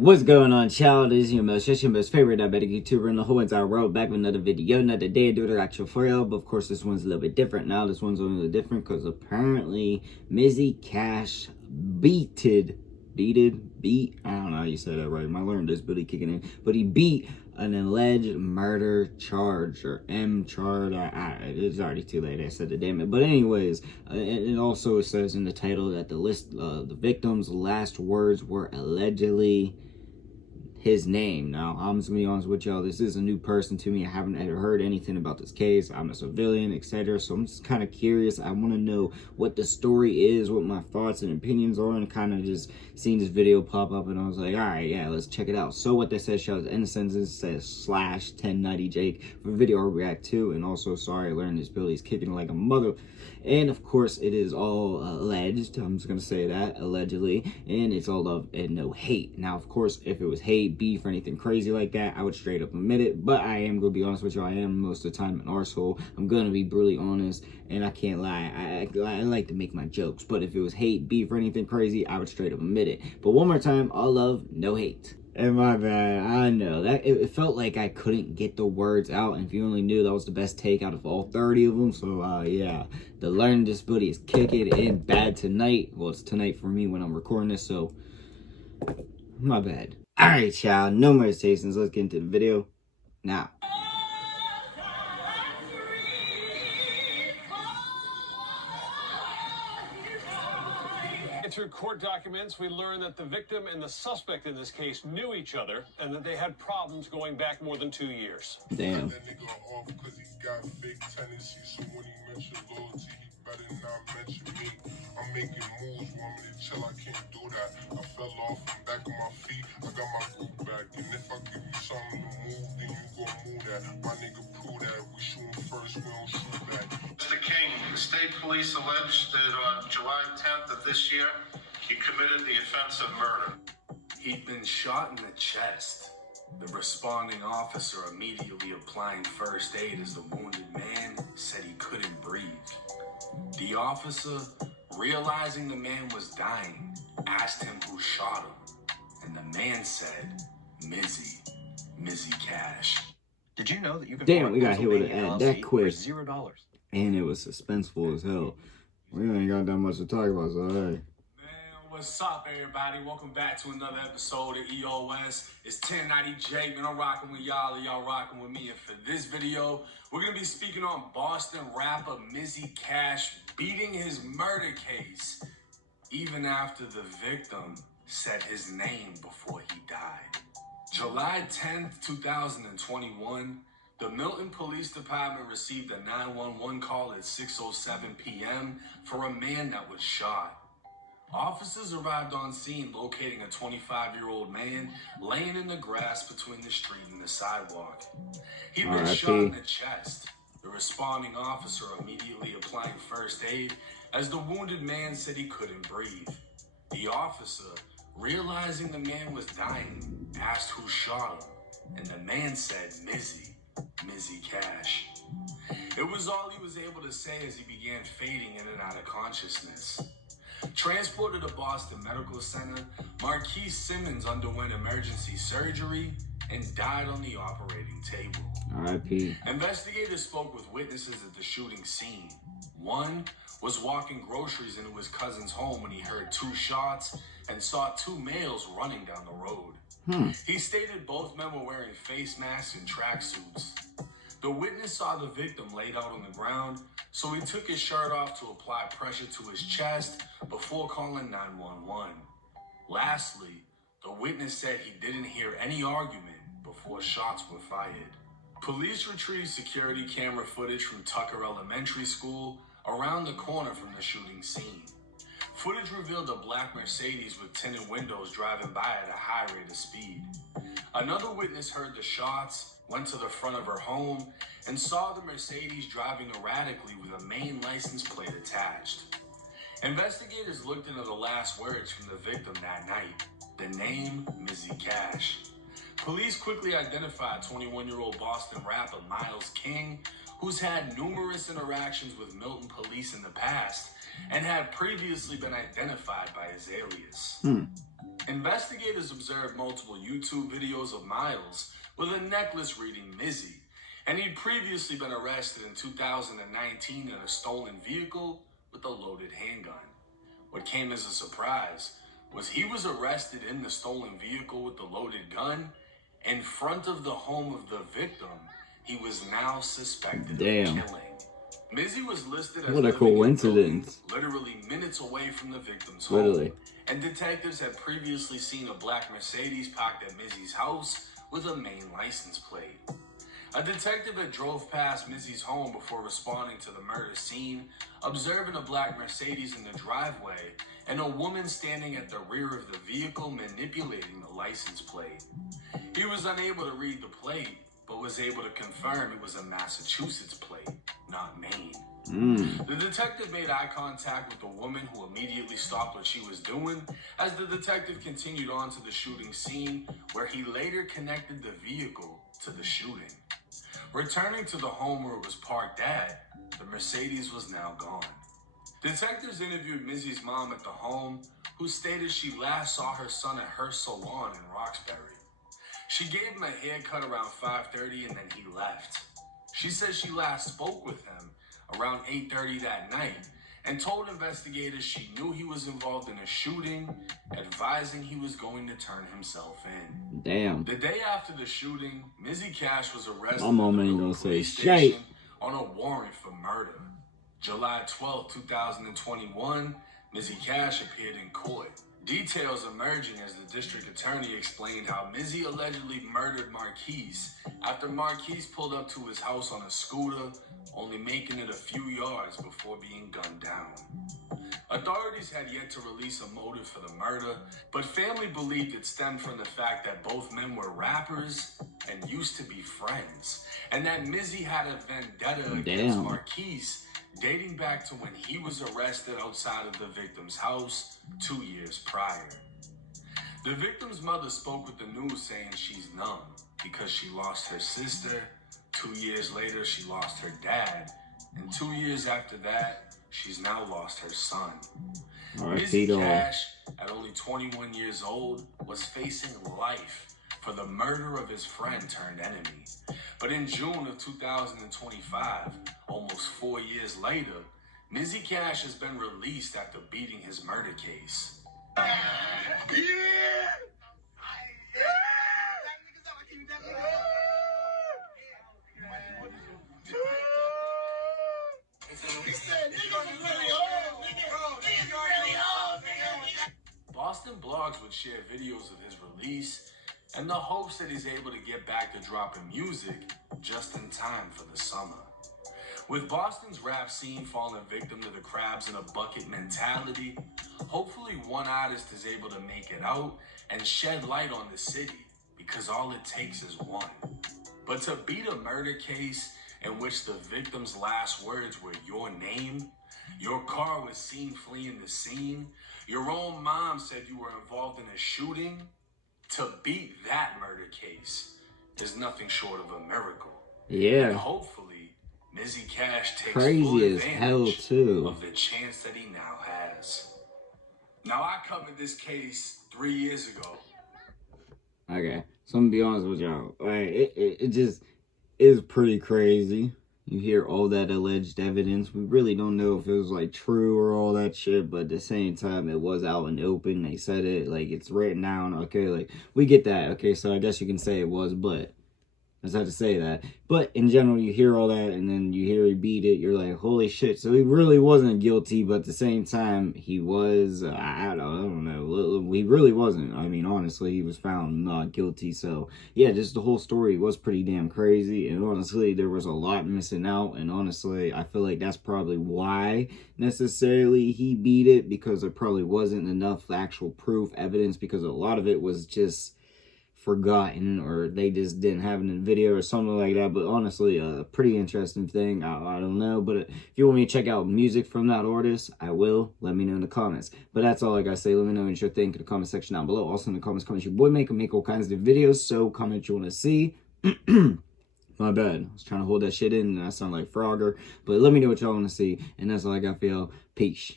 What's going on, child? This is your most favorite diabetic YouTuber in the whole entire world, back with another video, another day, do it actual for y'all. But of course, this one's a little bit different now. This one's a little different because apparently Mizzie Cash beat, I don't know how you say that right. I learned this, Billy kicking in, but he beat an alleged murder charge, or M charge. It's already too late. I said it, damn it. But anyways, it also says in the title that the victim's last words were allegedly his name. Now, I'm just gonna be honest with y'all, this is a new person to me. I haven't heard anything about this case. I'm a civilian, etc. So I'm just kind of curious. I want to know what the story is, what my thoughts and opinions are, and kind of just seeing this video pop up, and I was like, all right, yeah, let's check it out. So what they says shows end of sentence says /1090 Jake for video I'll react to, and also sorry I learned this Billy's kicking like a mother. And of course, it is all alleged. I'm just gonna say that, allegedly, and it's all love and no hate. Now, of course, if it was hate, beef, or anything crazy like that, I would straight up admit it. But I am gonna be honest with you, I am most of the time an arsehole. I'm gonna be brutally honest, and I can't lie. I like to make my jokes, but if it was hate, beef, or anything crazy, I would straight up admit it. But one more time, all love, no hate. And my bad, I know that it felt like I couldn't get the words out, and if you only knew, that was the best take out of all 30 of them. So yeah, the learning disability is kicking in bad tonight. Well, it's tonight for me when I'm recording this, so my bad. All right, child, no more hesitations. Let's get into the video now. Through court documents, we learned that the victim and the suspect in this case knew each other and that they had problems going back more than 2 years. Damn. That nigga off because he got big tendencies, so when he mentioned loyalty, he better not mention me. I'm making moves, want me to chill, I can't do that. I fell off from back of my feet, I got my group back. And if I give you something to move, then you gon' move that. My nigga prove that, we shootin' first, we don't shoot back. Mr. King, the state police alleged that on July 10th of this year, he committed the offense of murder. He'd been shot in the chest. The responding officer immediately applying first aid as the wounded man said he couldn't breathe. The officer, realizing the man was dying, asked him who shot him, and the man said, Mizzie Cash. Did you know that you can Damn, we got hit with an ad that quick. $0? And it was suspenseful as hell. We ain't got that much to talk about, so hey. What's up, everybody? Welcome back to another episode of EOS. It's 1090 Jake, man. I'm rocking with y'all, and y'all rocking with me. And for this video, we're gonna be speaking on Boston rapper Mizzie Cash beating his murder case, even after the victim said his name before he died. July 10th, 2021, the Milton Police Department received a 911 call at 6:07 p.m. for a man that was shot. Officers arrived on scene, locating a 25-year-old man laying in the grass between the street and the sidewalk. He'd been shot in the chest. The responding officer immediately applying first aid as the wounded man said he couldn't breathe. The officer, realizing the man was dying, asked who shot him, and the man said Mizzie Cash. It was all he was able to say as he began fading in and out of consciousness. Transported to Boston Medical Center, Marquise Simmons underwent emergency surgery and died on the operating table. R.I.P. Investigators spoke with witnesses at the shooting scene. One was walking groceries into his cousin's home when he heard 2 shots and saw 2 males running down the road. He stated both men were wearing face masks and tracksuits. The witness saw the victim laid out on the ground, so he took his shirt off to apply pressure to his chest before calling 911. Lastly, the witness said he didn't hear any argument before shots were fired. Police retrieved security camera footage from Tucker Elementary School around the corner from the shooting scene. Footage revealed a black Mercedes with tinted windows driving by at a high rate of speed. Another witness heard the shots, went to the front of her home, and saw the Mercedes driving erratically with a main license plate attached. Investigators looked into the last words from the victim that night, the name Mizzie Cash. Police quickly identified 21-year-old Boston rapper Miles King, who's had numerous interactions with Milton police in the past and had previously been identified by his alias. Investigators observed multiple YouTube videos of Miles with a necklace reading Mizzie, and he'd previously been arrested in 2019 in a stolen vehicle with a loaded handgun. What came as a surprise was he was arrested in the stolen vehicle with the loaded gun in front of the home of the victim he was now suspected of killing. Mizzie was listed as what a coincidence. literally minutes away from the victim's home. And detectives had previously seen a black Mercedes parked at Mizzie's house with a Maine license plate. A detective had drove past Mizzie's home before responding to the murder scene, observing a black Mercedes in the driveway and a woman standing at the rear of the vehicle manipulating the license plate. He was unable to read the plate, but was able to confirm it was a Massachusetts plate, not Maine. The detective made eye contact with the woman, who immediately stopped what she was doing as the detective continued on to the shooting scene, where he later connected the vehicle to the shooting. Returning to the home where it was parked at, the Mercedes was now gone. Detectives interviewed Mizzie's mom at the home, who stated she last saw her son at her salon in Roxbury. She gave him a haircut around 5:30 and then he left. She says she last spoke with him around 8:30 that night and told investigators she knew he was involved in a shooting, advising he was going to turn himself in. Damn. The day after the shooting, Mizzie Cash was arrested My mom ain't gonna say shit on a warrant for murder. July 12, 2021, Mizzie Cash appeared in court. Details emerging as the district attorney explained how Mizzie allegedly murdered Marquise after Marquise pulled up to his house on a scooter, only making it a few yards before being gunned down. Authorities had yet to release a motive for the murder, but family believed it stemmed from the fact that both men were rappers and used to be friends, and that Mizzie had a vendetta against Marquise dating back to when he was arrested outside of the victim's house 2 years prior. The victim's mother spoke with the news saying she's numb because she lost her sister. 2 years later, she lost her dad. And 2 years after that, she's now lost her son. Mizzie Cash, at only 21 years old, was facing life for the murder of his friend turned enemy. But in June of 2025, almost 4 years later, Mizzie Cash has been released after beating his murder case. Boston blogs would share videos of his release in the hopes that he's able to get back to dropping music just in time for the summer. With Boston's rap scene falling victim to the crabs in a bucket mentality, hopefully one artist is able to make it out and shed light on the city, because all it takes is one. But to beat a murder case in which the victim's last words were your name, your car was seen fleeing the scene, your own mom said you were involved in a shooting, to beat that murder case is nothing short of a miracle. Yeah. And hopefully, Mizzie Cash takes crazy full as hell advantage too of the chance that he now has. Now, I covered this case 3 years ago. Okay, so I'm gonna be honest with y'all. Like, it just is pretty crazy. You hear all that alleged evidence. We really don't know if it was like true or all that shit, but at the same time, it was out in the open. They said it, like, it's written down. Okay, like, we get that. Okay, so I guess you can say it was, but I just had to say that. But in general, you hear all that, and then you hear he beat it. You're like, holy shit. So he really wasn't guilty, but at the same time, he was, I don't know. He really wasn't. I mean, honestly, he was found not guilty. So, yeah, just the whole story was pretty damn crazy. And honestly, there was a lot missing out. And honestly, I feel like that's probably why necessarily he beat it, because there probably wasn't enough actual proof, evidence, because a lot of it was just forgotten, or they just didn't have it in the video or something like that. But honestly, a pretty interesting thing. I don't know, but if you want me to check out music from that artist, I will. Let me know in the comments. But that's all I gotta say. Let me know what you think in the comment section down below. Also in the comments, your boy make all kinds of videos, so comment what you want to see. My bad, I was trying to hold that shit in and I sound like Frogger, but let me know what y'all want to see, and that's all I got for y'all. Peace.